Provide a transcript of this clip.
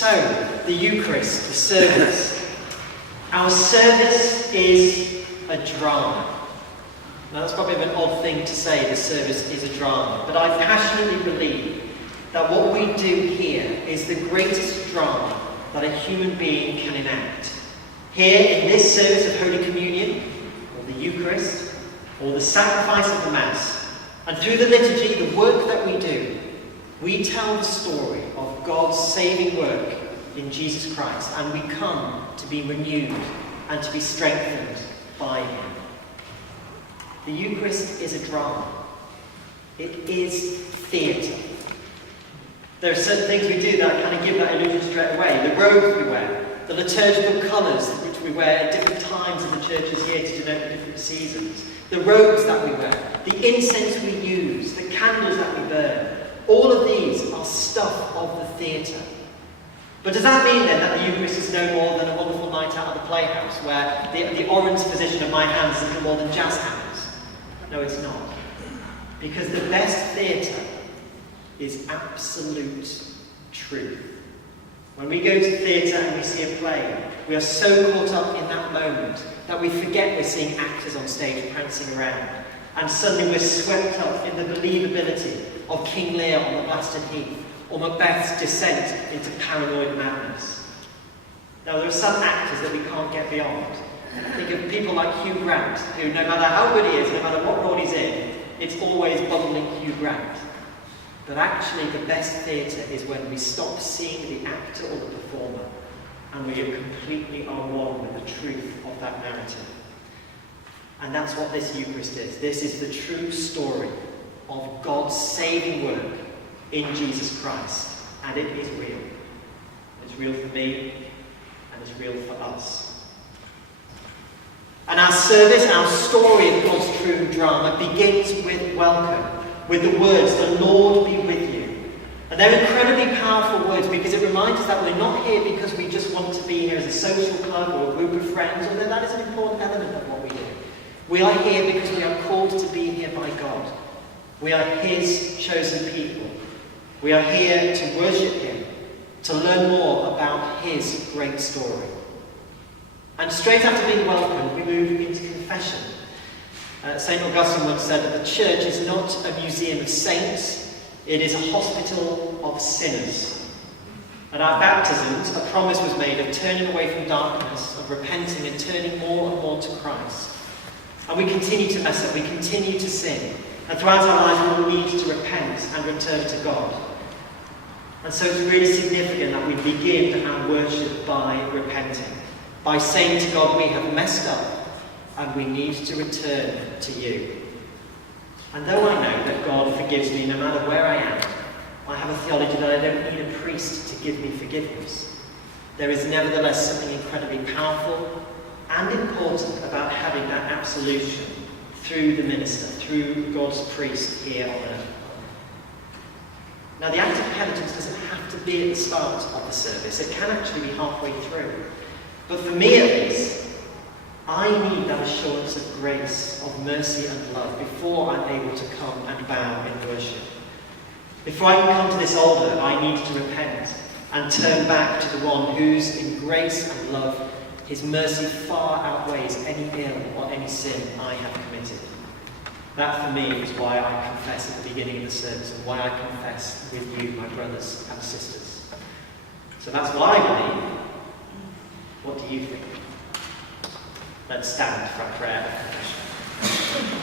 So, the Eucharist, the service. Our service is a drama. Now that's probably an odd thing to say, the service is a drama, but I passionately believe that what we do here is the greatest drama that a human being can enact. Here in this service of Holy Communion, or the Eucharist, or the sacrifice of the Mass, and through the liturgy, the work that we do, we tell the story of God's saving work in Jesus Christ, and we come to be renewed and to be strengthened by him. The Eucharist is a drama. It is theatre. There are certain things we do that kind of give that illusion straight away. The robes we wear, the liturgical colours which we wear at different times in the church's year to denote the different seasons, the robes that we wear, the incense we use, the candles that we burn, all of these are stuff of the theatre. But does that mean then that the Eucharist is no more than a wonderful night out at the playhouse where the orange position of my hands is no more than jazz hands? No, it's not. Because the best theatre is absolute truth. When we go to theatre and we see a play, we are so caught up in that moment that we forget we're seeing actors on stage prancing around. And suddenly we're swept up in the believability of King Lear on the blasted heath, or Macbeth's descent into paranoid madness. Now, there are some actors that we can't get beyond. Think of people like Hugh Grant, who no matter how good he is, no matter what role he's in, it's always bumbling Hugh Grant. But actually, the best theatre is when we stop seeing the actor or the performer, and we completely are one with the truth of that narrative. And that's what this Eucharist is. This is the true story of God's saving work in Jesus Christ. And it is real. It's real for me, and it's real for us. And our service, our story of God's true drama, begins with welcome, with the words, "The Lord be with you." And they're incredibly powerful words because it reminds us that we're not here because we just want to be here as a social club or a group of friends, although that is an important element of what we do. We are here because we are called to be here by God. We are his chosen people. We are here to worship him, to learn more about his great story. And straight after being welcomed, we move into confession. St. Augustine once said that the church is not a museum of saints, it is a hospital of sinners. At our baptisms, a promise was made of turning away from darkness, of repenting and turning more and more to Christ. And we continue to mess up, we continue to sin. And throughout our lives, we will need to repent and return to God. And so it's really significant that we begin our worship by repenting, by saying to God, we have messed up and we need to return to you. And though I know that God forgives me no matter where I am, I have a theology that I don't need a priest to give me forgiveness. There is nevertheless something incredibly powerful and important about having that absolution through the minister, through God's priest here on earth. Now, the act of penitence doesn't have to be at the start of the service. It can actually be halfway through. But for me at least, I need that assurance of grace, of mercy and love before I'm able to come and bow in worship. Before I can come to this altar, I need to repent and turn back to the one whose, in grace and love, his mercy far outweighs any ill or any sin I have committed. That for me is why I confess at the beginning of the service and why I confess with you, my brothers and sisters. So that's what I believe. What do you think? Let's stand for our prayer of confession.